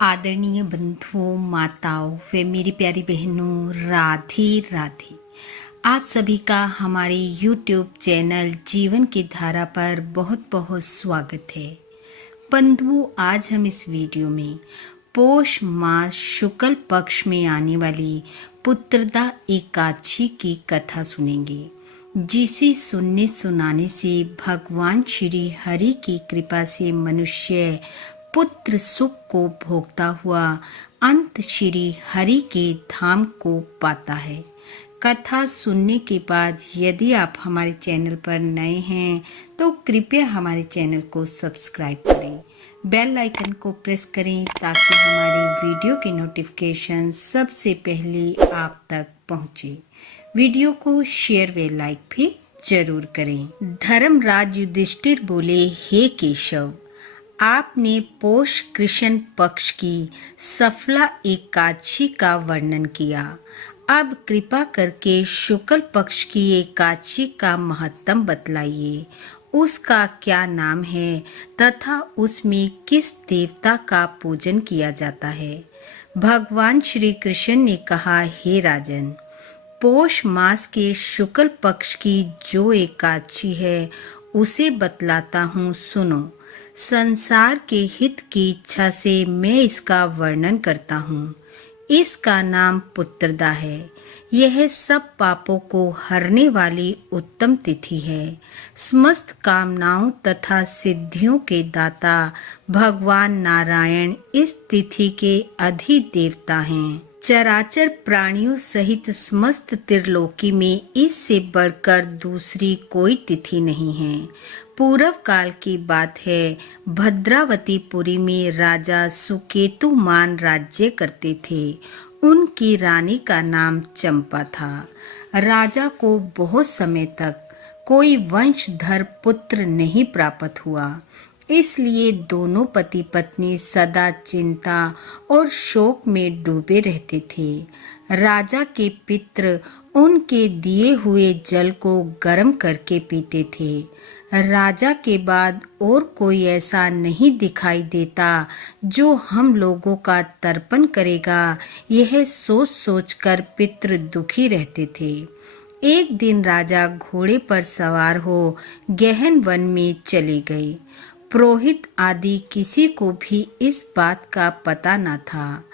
आदरणीय बंधुओं, माताओं व मेरी प्यारी बहनों, राधे राधे। आप सभी का हमारे YouTube चैनल जीवन की धारा पर बहुत बहुत स्वागत है। बंधुओं, आज हम इस वीडियो में पौष मास शुक्ल पक्ष में आने वाली पुत्रदा एकादशी की कथा सुनेंगे, जिसे सुनने सुनाने से भगवान श्री हरि की कृपा से मनुष्य पुत्र सुख को भोगता हुआ अंत श्री हरि के धाम को पाता है। कथा सुनने के बाद यदि आप हमारे चैनल पर नए हैं तो कृपया हमारे चैनल को सब्सक्राइब करें, बेल आइकन को प्रेस करें ताकि हमारी वीडियो की नोटिफिकेशन सबसे पहले आप तक पहुंचे। वीडियो को शेयर व लाइक भी जरूर करें। धर्मराज युधिष्ठिर बोले, हे केशव, आपने पौष कृष्ण पक्ष की सफला एकादशी का वर्णन किया। अब कृपा करके शुक्ल पक्ष की एकादशी का महत्तम बतलाइए। उसका क्या नाम है तथा उसमें किस देवता का पूजन किया जाता है? भगवान श्री कृष्ण ने कहा, हे राजन, पौष मास के शुक्ल पक्ष की जो एकादशी है उसे बतलाता हूँ, सुनो। संसार के हित की इच्छा से मैं इसका वर्णन करता हूँ। इसका नाम पुत्रदा है। यह सब पापों को हरने वाली उत्तम तिथि है। समस्त कामनाओं तथा सिद्धियों के दाता भगवान नारायण इस तिथि के अधिदेवता हैं। चराचर प्राणियों सहित समस्त त्रिलोकी में इससे बढ़कर दूसरी कोई तिथि नहीं है। पूर्व काल की बात है, भद्रावतीपुरी में राजा सुकेतुमान राज्य करते थे। उनकी रानी का नाम चंपा था। राजा को बहुत समय तक कोई वंशधर पुत्र नहीं प्राप्त हुआ, इसलिए दोनों पति पत्नी सदा चिंता और शोक में डूबे रहते थे। राजा के पितृ उनके दिए हुए जल को गर्म करके पीते थे। राजा के बाद और कोई ऐसा नहीं दिखाई देता जो हम लोगों का तर्पण करेगा, यह सोच सोचकर पितृ दुखी रहते थे। एक दिन राजा घोड़े पर सवार हो गहन वन में चले गए। पुरोहित आदि किसी को भी इस बात का पता न था।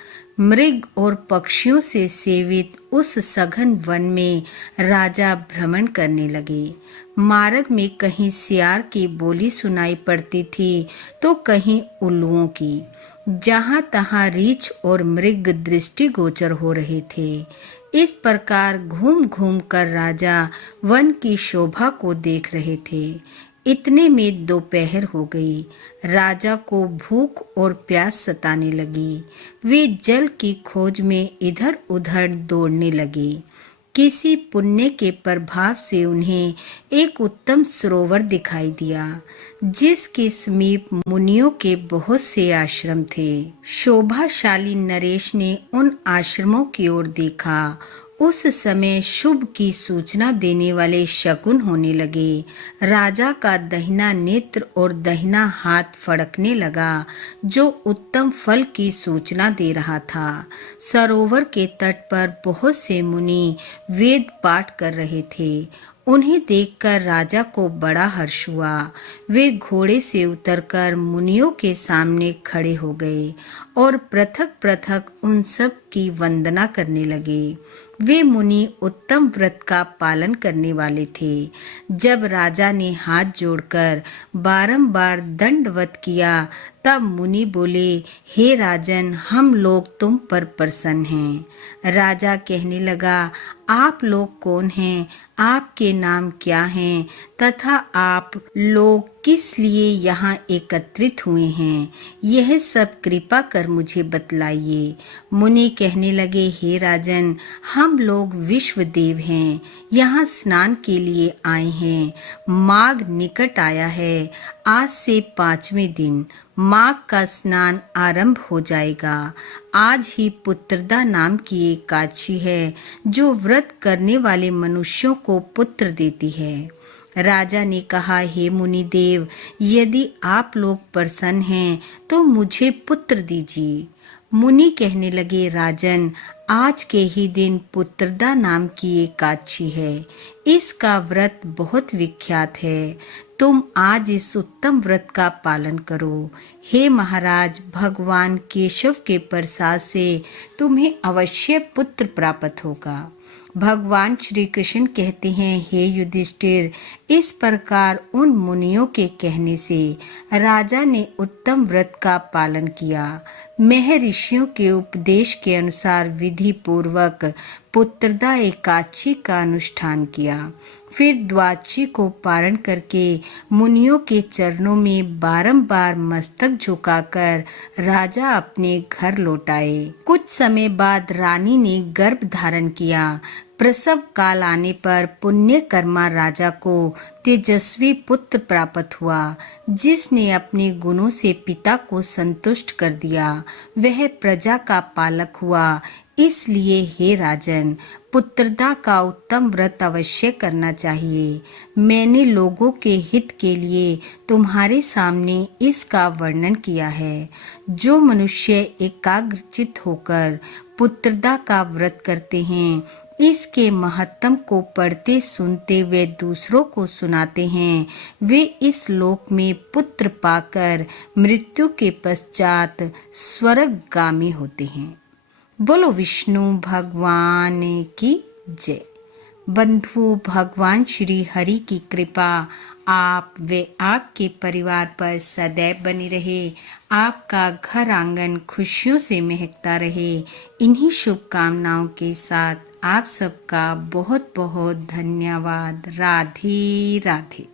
मृग और पक्षियों से सेवित उस सघन वन में राजा भ्रमण करने लगे। मार्ग में कहीं सियार की बोली सुनाई पड़ती थी तो कहीं उल्लुओं की। जहां तहां रीछ और मृग दृष्टिगोचर हो रहे थे। इस प्रकार घूम घूम कर राजा वन की शोभा को देख रहे थे। इतने में दोपहर हो गई। राजा को भूख और प्यास सताने लगी। वे जल की खोज में इधर उधर दौड़ने लगे। किसी पुण्य के प्रभाव से उन्हें एक उत्तम सरोवर दिखाई दिया, जिसके समीप मुनियों के बहुत से आश्रम थे। शोभाशाली नरेश ने उन आश्रमों की ओर देखा। उस समय शुभ की सूचना देने वाले शकुन होने लगे। राजा का दाहिना नेत्र और दाहिना हाथ फड़कने लगा, जो उत्तम फल की सूचना दे रहा था। सरोवर के तट पर बहुत से मुनि वेद पाठ कर रहे थे। उन्हें देखकर राजा को बड़ा हर्ष हुआ। वे घोड़े से उतरकर मुनियों के सामने खड़े हो गए और पृथक पृथक उन सब की वंदना करने लगे। वे मुनि उत्तम व्रत का पालन करने वाले थे। जब राजा ने हाथ जोड़कर बारंबार दंडवत किया, तब मुनि बोले, हे राजन, हम लोग तुम पर प्रसन्न हैं। राजा कहने लगा, आप लोग कौन हैं? आपके नाम क्या हैं तथा आप लोग किस लिए यहाँ एकत्रित हुए हैं? यह सब कृपा कर मुझे बतलाइए। मुनि कहने लगे, हे राजन, हम लोग विश्वदेव हैं, यहाँ स्नान के लिए आए हैं। माघ निकट आया है। आज से 5वें दिन माघ का स्नान आरंभ हो जाएगा। आज ही पुत्रदा नाम की एकादशी है, जो व्रत करने वाले मनुष्यों को पुत्र देती है। राजा ने कहा, हे मुनिदेव, यदि आप लोग प्रसन्न हैं तो मुझे पुत्र दीजिए। मुनि कहने लगे, राजन, आज के ही दिन पुत्रदा नाम की एकादशी है। इसका व्रत बहुत विख्यात है। तुम आज इस उत्तम व्रत का पालन करो। हे महाराज, भगवान केशव के प्रसाद से तुम्हें अवश्य पुत्र प्राप्त होगा। भगवान श्री कृष्ण कहते हैं, हे युधिष्ठिर, इस प्रकार उन मुनियों के कहने से राजा ने उत्तम व्रत का पालन किया। महर्षियों के उपदेश के अनुसार विधि पूर्वक पुत्रदा एकादशी का अनुष्ठान किया। फिर द्वादशी को पारण करके मुनियों के चरणों में बारंबार मस्तक झुकाकर राजा अपने घर लौट आए। कुछ समय बाद रानी ने गर्भ धारण किया। प्रसव काल आने पर पुण्य कर्मा राजा को तेजस्वी पुत्र प्राप्त हुआ, जिसने अपने गुणों से पिता को संतुष्ट कर दिया। वह प्रजा का पालक हुआ। इसलिए हे राजन, पुत्रदा का उत्तम व्रत अवश्य करना चाहिए। मैंने लोगों के हित के लिए तुम्हारे सामने इसका वर्णन किया है। जो मनुष्य एकाग्रचित होकर पुत्रदा का व्रत करते हैं, इसके महत्तम को पढ़ते सुनते वे दूसरों को सुनाते हैं, वे इस लोक में पुत्र पाकर मृत्यु के पश्चात स्वर्गगामी होते हैं। बोलो विष्णु भगवान की जय। बंधु, भगवान श्री हरि की कृपा आप व आपके परिवार पर सदैव बनी रहे। आपका घर आंगन खुशियों से महकता रहे। इन्हीं शुभकामनाओं के साथ आप सबका बहुत बहुत धन्यवाद। राधे राधे।